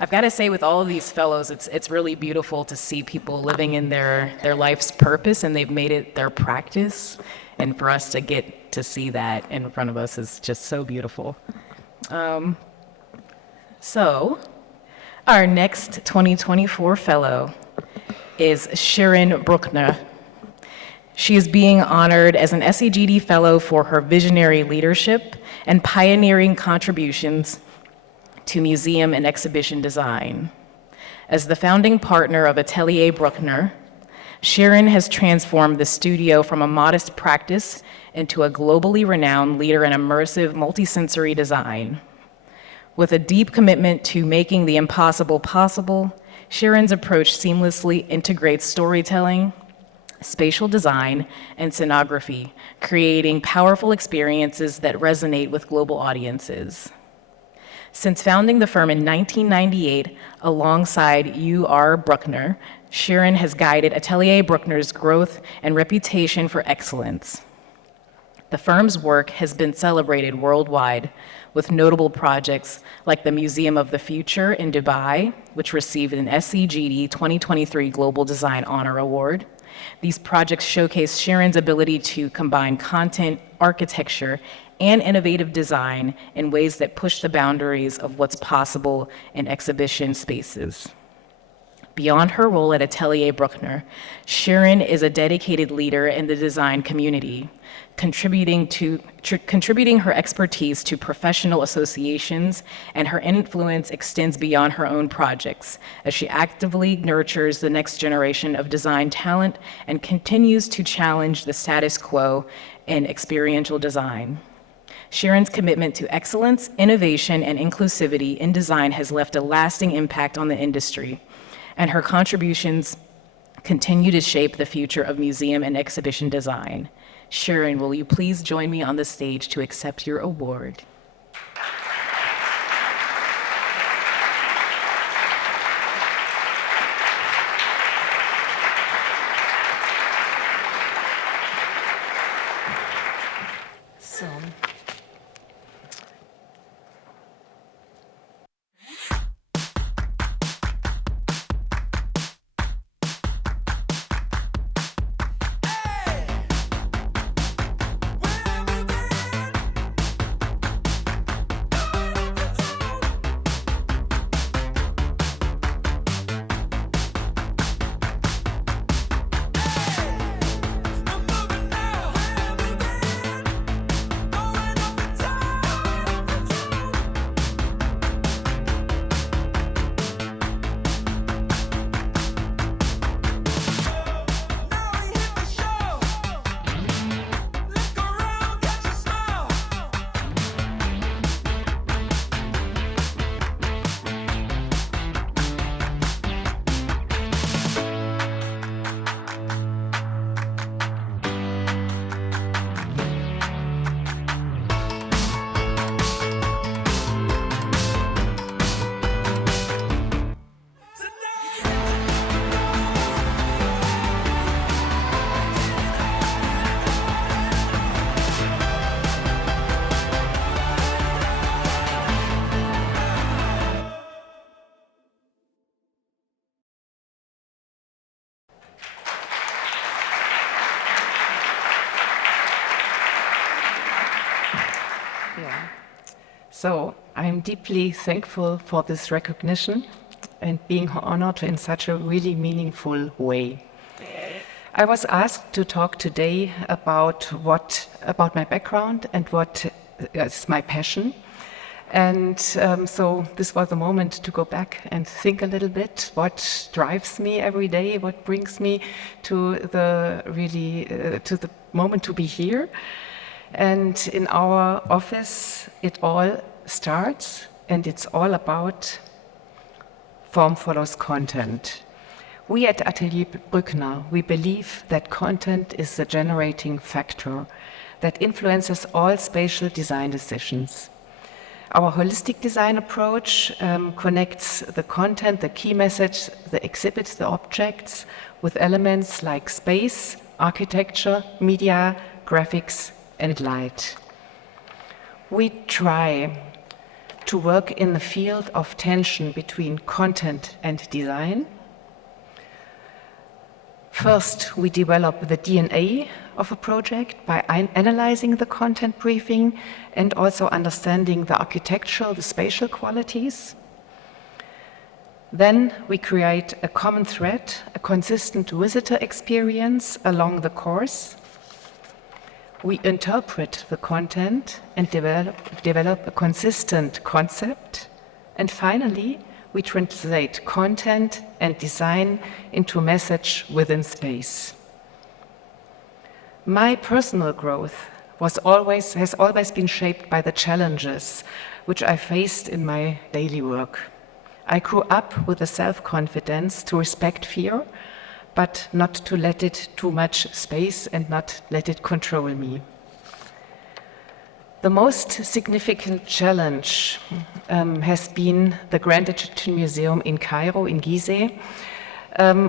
I've got to say, with all of these fellows, it's really beautiful to see people living in their life's purpose, and they've made it their practice. And for us to get to see that in front of us is just so beautiful. So, our next 2024 fellow is Shirin Brückner. She is being honored as an SEGD Fellow for her visionary leadership and pioneering contributions to museum and exhibition design. As the founding partner of Atelier Brückner, Shirin has transformed the studio from a modest practice into a globally renowned leader in immersive multisensory design. With a deep commitment to making the impossible possible, Shirin's approach seamlessly integrates storytelling, spatial design, and scenography, creating powerful experiences that resonate with global audiences. Since founding the firm in 1998 alongside U.R. Brückner, Shirin has guided Atelier Brückner's growth and reputation for excellence. The firm's work has been celebrated worldwide with notable projects like the Museum of the Future in Dubai, which received an SEGD 2023 Global Design Honor Award. These projects showcase Shirin's ability to combine content, architecture, and innovative design in ways that push the boundaries of what's possible in exhibition spaces. Beyond her role at Atelier Brückner, Shirin is a dedicated leader in the design community, contributing her expertise to professional associations, and her influence extends beyond her own projects as she actively nurtures the next generation of design talent and continues to challenge the status quo in experiential design. Shirin's commitment to excellence, innovation, and inclusivity in design has left a lasting impact on the industry, and her contributions continue to shape the future of museum and exhibition design. Shirin, will you please join me on the stage to accept your award? So I'm deeply thankful for this recognition and being honored in such a really meaningful way. I was asked to talk today about my background and what is my passion. And so this was a moment to go back and think a little bit what drives me every day, what brings me to the moment to be here. And in our office, it all starts, and it's all about form follows content. We at Atelier Brückner, we believe that content is the generating factor that influences all spatial design decisions. Our holistic design approach connects the content, the key message, the exhibits, the objects, with elements like space, architecture, media, graphics, and light. We try to work in the field of tension between content and design. First, we develop the DNA of a project by analyzing the content briefing and also understanding the architectural, the spatial qualities. Then we create a common thread, a consistent visitor experience along the course. We interpret the content and develop a consistent concept. And finally, we translate content and design into message within space. My personal growth has always been shaped by the challenges which I faced in my daily work. I grew up with the self-confidence to respect fear, but not to let it too much space and not let it control me. The most significant challenge has been the Grand Egyptian Museum in Cairo, in Gizeh.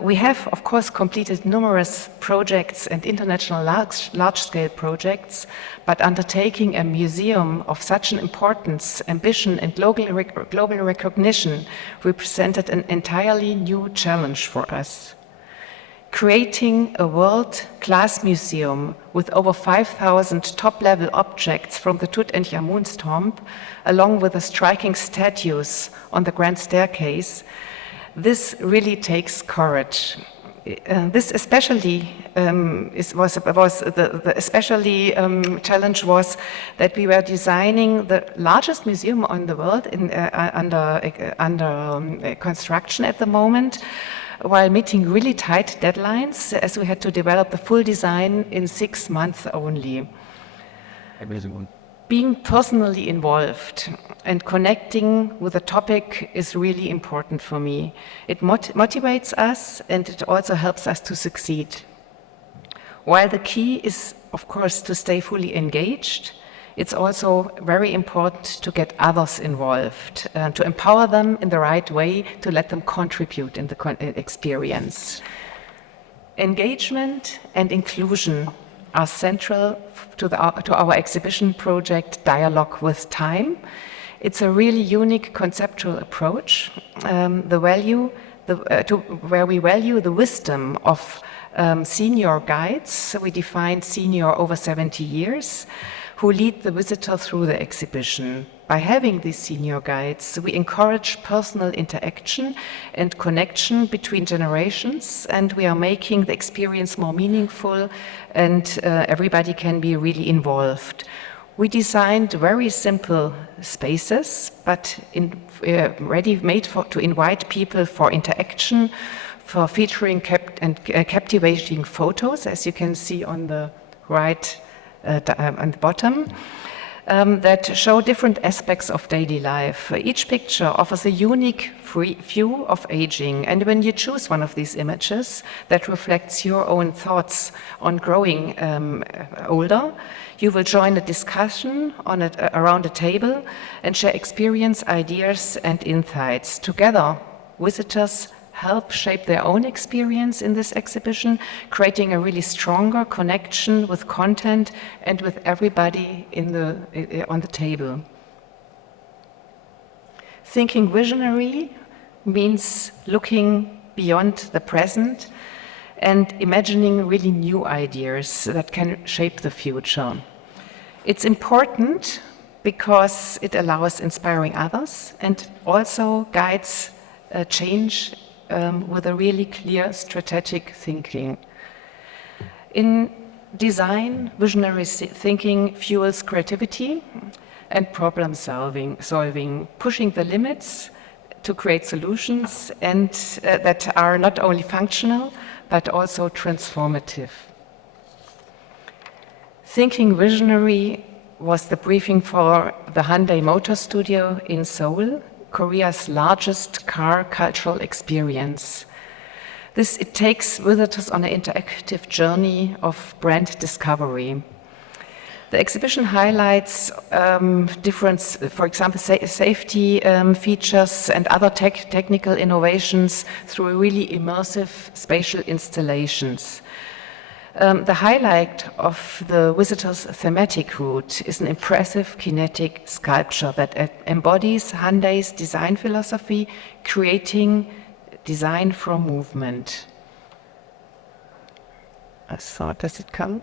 We have, of course, completed numerous projects and international large-scale projects, but undertaking a museum of such an importance, ambition, and global recognition represented an entirely new challenge for us. Creating a world-class museum with over 5,000 top-level objects from the Tutankhamun's tomb, along with the striking statues on the grand staircase, this really takes courage. This especially challenge was that we were designing the largest museum in the world under construction at the moment, while meeting really tight deadlines, as we had to develop the full design in 6 months only. Amazing. Being personally involved and connecting with the topic is really important for me. It motivates us and it also helps us to succeed. While the key is, of course, to stay fully engaged, it's also very important to get others involved, to empower them in the right way, to let them contribute in the experience. Engagement and inclusion are central to our exhibition project, Dialogue with Time. It's a really unique conceptual approach, where we value the wisdom of senior guides. So we define senior over 70 years, who lead the visitor through the exhibition. By having these senior guides, we encourage personal interaction and connection between generations, and we are making the experience more meaningful, and everybody can be really involved. We designed very simple spaces, but ready-made to invite people for interaction, for featuring captivating photos, as you can see on the right on the bottom, that show different aspects of daily life. Each picture offers a unique view of aging, and when you choose one of these images that reflects your own thoughts on growing older, you will join a discussion around a table and share experience, ideas, and insights. Together, visitors help shape their own experience in this exhibition, creating a really stronger connection with content and with everybody on the table. Thinking visionary means looking beyond the present and imagining really new ideas that can shape the future. It's important because it allows inspiring others and also guides change with a really clear strategic thinking. In design, visionary thinking fuels creativity and problem solving, pushing the limits to create solutions and that are not only functional, but also transformative. Thinking visionary was the briefing for the Hyundai Motorstudio in Seoul, Korea's largest car cultural experience. It takes visitors on an interactive journey of brand discovery. The exhibition highlights different, for example, safety features and other technical innovations through really immersive spatial installations. The highlight of the visitor's thematic route is an impressive kinetic sculpture that embodies Hyundai's design philosophy, creating design from movement. I thought, does it come?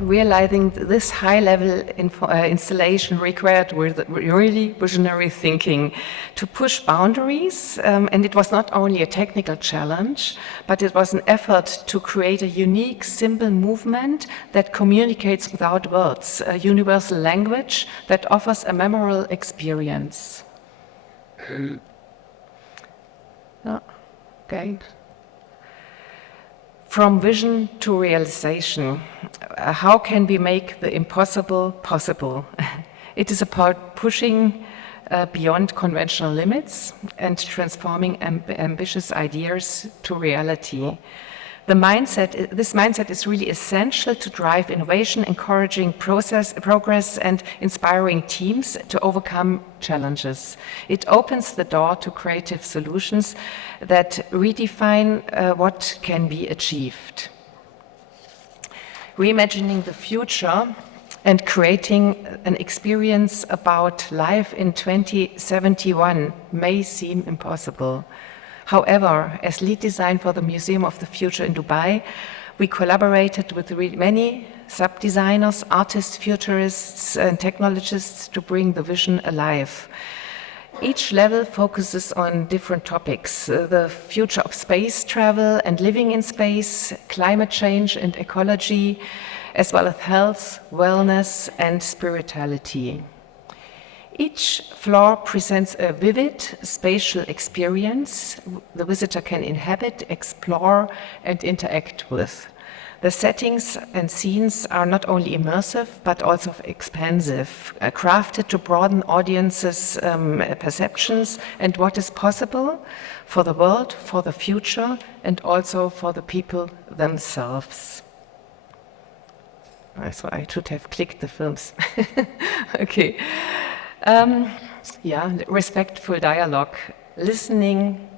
Realizing this high-level installation required really visionary thinking to push boundaries, and it was not only a technical challenge, but it was an effort to create a unique, simple movement that communicates without words, a universal language that offers a memorable experience. Okay. From vision to realization, how can we make the impossible possible? It is about pushing beyond conventional limits and transforming ambitious ideas to reality. This mindset is really essential to drive innovation, encouraging progress and inspiring teams to overcome challenges. It opens the door to creative solutions that redefine what can be achieved. Reimagining the future and creating an experience about life in 2071 may seem impossible. However, as lead design for the Museum of the Future in Dubai, we collaborated with many sub-designers, artists, futurists, and technologists to bring the vision alive. Each level focuses on different topics: the future of space travel and living in space, climate change and ecology, as well as health, wellness, and spirituality. Each floor presents a vivid spatial experience the visitor can inhabit, explore, and interact with. The settings and scenes are not only immersive, but also expansive, crafted to broaden audiences' perceptions and what is possible for the world, for the future, and also for the people themselves. So I should have clicked the films. Okay. Respectful dialogue, listening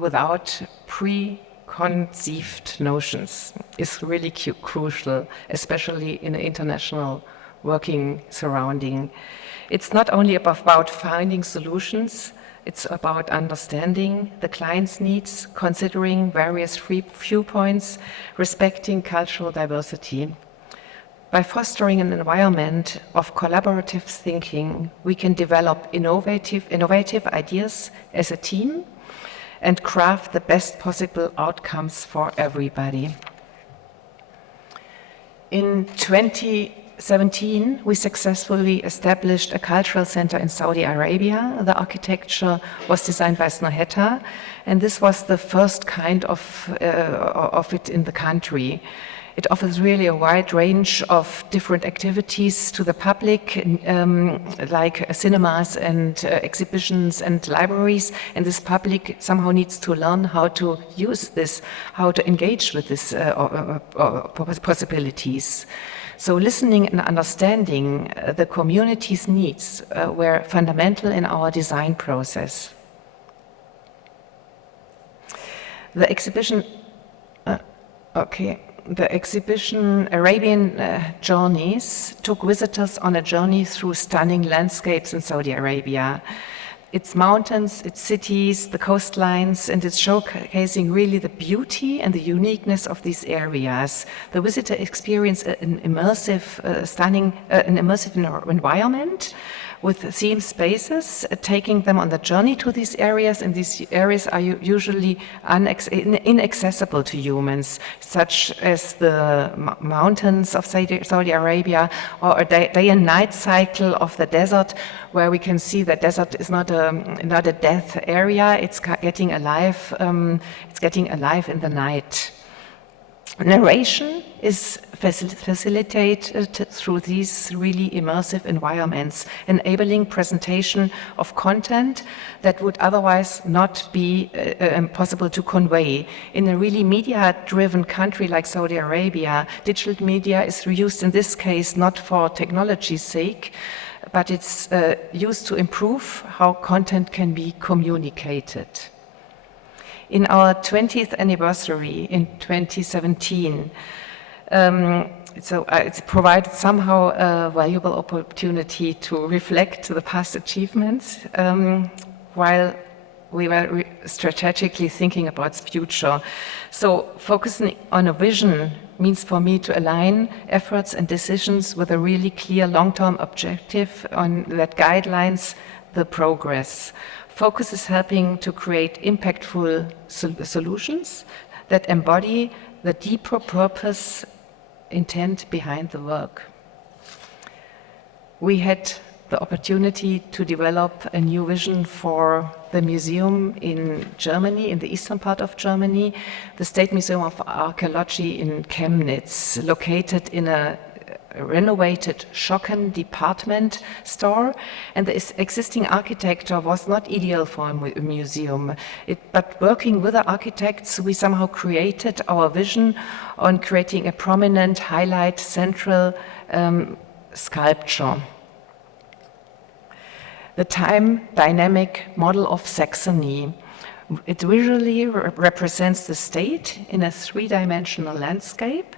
without preconceived notions is really crucial, especially in an international working surrounding. It's not only about finding solutions, it's about understanding the client's needs, considering various viewpoints, respecting cultural diversity. By fostering an environment of collaborative thinking, we can develop innovative ideas as a team and craft the best possible outcomes for everybody. In 2017, we successfully established a cultural center in Saudi Arabia. The architecture was designed by Snohetta, and this was the first kind of it in the country. It offers really a wide range of different activities to the public, like cinemas and exhibitions and libraries. And this public somehow needs to learn how to use this, how to engage with these possibilities. So listening and understanding the community's needs were fundamental in our design process. The exhibition Arabian Journeys took visitors on a journey through stunning landscapes in Saudi Arabia. Its mountains, its cities, the coastlines, and it's showcasing really the beauty and the uniqueness of these areas. The visitor experienced an immersive environment with theme spaces, taking them on the journey to these areas, and these areas are usually inaccessible to humans, such as the mountains of Saudi Arabia, or a day and night cycle of the desert, where we can see that desert is not a death area, it's getting alive in the night. Narration is facilitated through these really immersive environments, enabling presentation of content that would otherwise not be possible to convey. In a really media-driven country like Saudi Arabia, digital media is used in this case not for technology's sake, but it's used to improve how content can be communicated. In our 20th anniversary in 2017, it's provided somehow a valuable opportunity to reflect the past achievements while we were strategically thinking about the future. So focusing on a vision means for me to align efforts and decisions with a really clear long-term objective on that guidelines the progress. Focus is helping to create impactful solutions that embody the deeper purpose intent behind the work. We had the opportunity to develop a new vision for the museum in Germany, in the eastern part of Germany, the State Museum of Archaeology in Chemnitz, located in a renovated Schocken department store, and the existing architecture was not ideal for a museum. But working with the architects, we somehow created our vision on creating a prominent highlight central sculpture. The time dynamic model of Saxony. It visually represents the state in a three-dimensional landscape,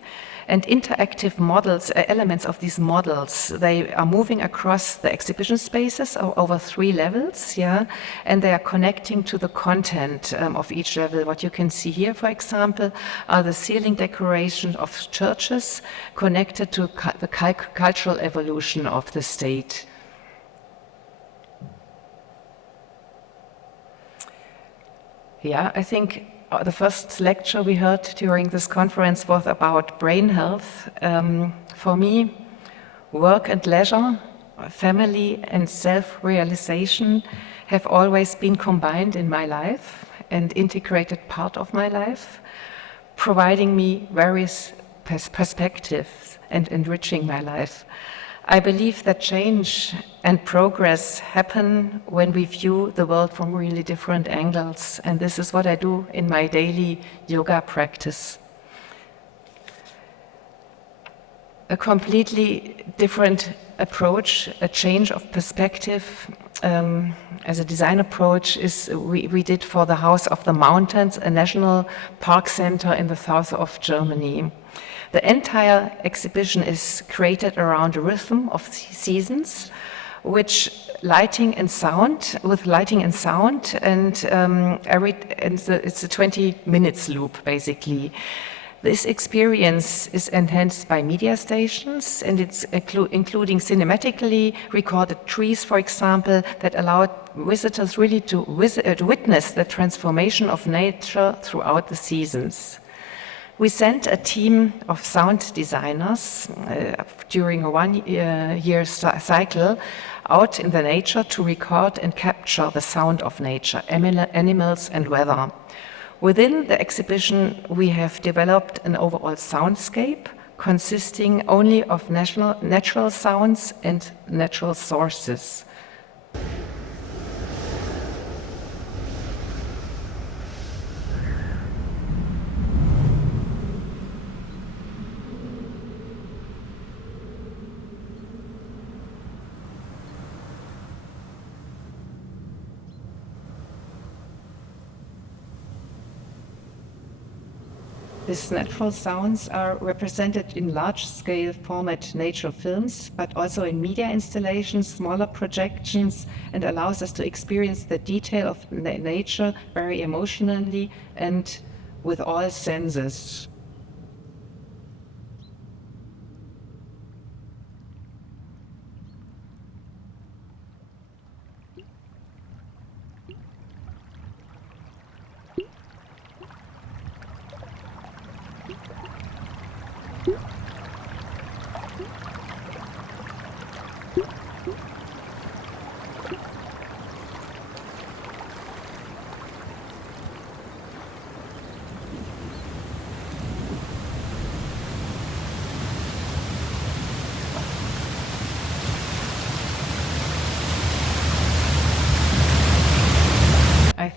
and interactive models, elements of these models, they are moving across the exhibition spaces over 3 levels, yeah, and they are connecting to the content of each level. What you can see here, for example, are the ceiling decoration of churches connected to the cultural evolution of the state. Yeah, I think the first lecture we heard during this conference was about brain health. For me, work and leisure, family and self-realization have always been combined in my life and integrated part of my life, providing me various perspectives and enriching my life. I believe that change and progress happen when we view the world from really different angles, and this is what I do in my daily yoga practice. A completely different approach, a change of perspective as a design approach is we did for the House of the Mountains, a national park center in the south of Germany. The entire exhibition is created around a rhythm of seasons, with lighting and sound, and it's a 20 minutes loop basically. This experience is enhanced by media stations, and it's including cinematically recorded trees, for example, that allow visitors really to witness the transformation of nature throughout the seasons. We sent a team of sound designers during a one-year cycle out in the nature to record and capture the sound of nature, animals and weather. Within the exhibition, we have developed an overall soundscape consisting only of natural sounds and natural sources. These natural sounds are represented in large-scale format nature films, but also in media installations, smaller projections, and allows us to experience the detail of nature very emotionally and with all senses.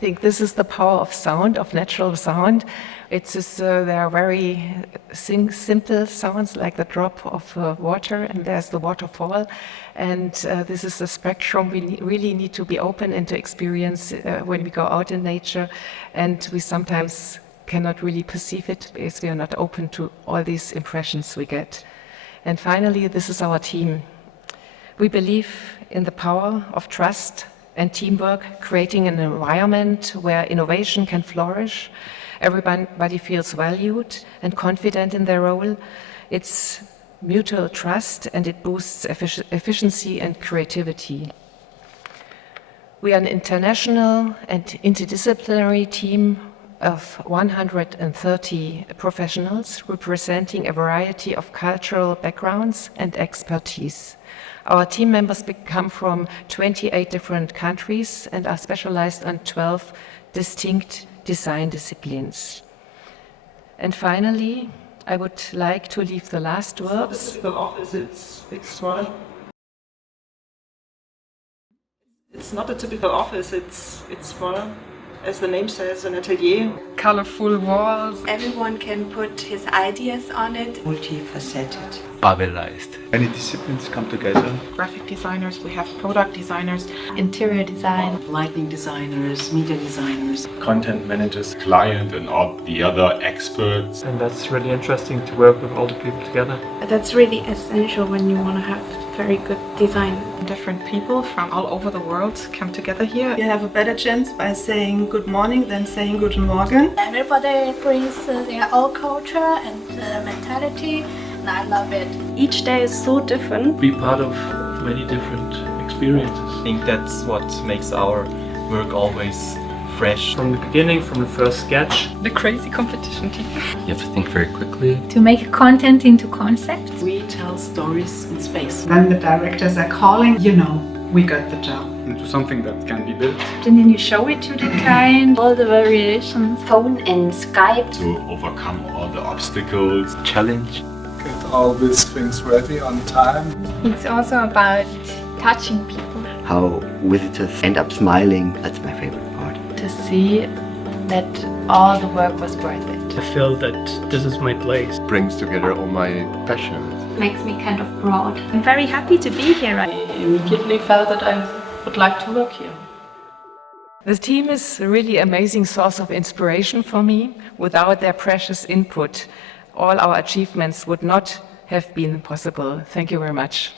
think this is the power of sound, of natural sound. It's just, there are very simple sounds like the drop of water, and there's the waterfall. And this is the spectrum we really need to be open and to experience when we go out in nature. And we sometimes cannot really perceive it because we are not open to all these impressions we get. And finally, this is our team. We believe in the power of trust and teamwork, creating an environment where innovation can flourish. Everybody feels valued and confident in their role. It's mutual trust, and it boosts efficiency and creativity. We are an international and interdisciplinary team of 130 professionals representing a variety of cultural backgrounds and expertise. Our team members come from 28 different countries and are specialized on 12 distinct design disciplines. And finally, I would like to leave the last words. It's not a typical office, it's small. As the name says, an atelier. Colorful walls. Everyone can put his ideas on it. Multifaceted. Bubblized. Many disciplines come together. Graphic designers, we have product designers, Interior design. Lighting designers, media designers. Content managers, client and all the other experts. And that's really interesting to work with all the people together. That's really essential when you want to have very good design. different people from all over the world come together here. You have a better chance by saying good morning than saying guten Morgen. Everybody brings their own culture and mentality, and I love it. Each day is so different. Be part of many different experiences. I think that's what makes our work always fresh. From the beginning, from the first sketch. The crazy competition team. You have to think very quickly. To make content into concepts. We tell stories in space. When the directors are calling, you know, we got the job. Into something that can be built. And then you show it to the client. All the variations. Phone and Skype. To overcome all the obstacles. Challenge. Get all these things ready on time. It's also about touching people. How visitors end up smiling, that's my favorite part. To see that all the work was worth it. I feel that this is my place. Brings together all my passions. Makes me kind of proud. I'm very happy to be here. I immediately felt that I would like to work here. The team is a really amazing source of inspiration for me. Without their precious input, all our achievements would not have been possible. Thank you very much.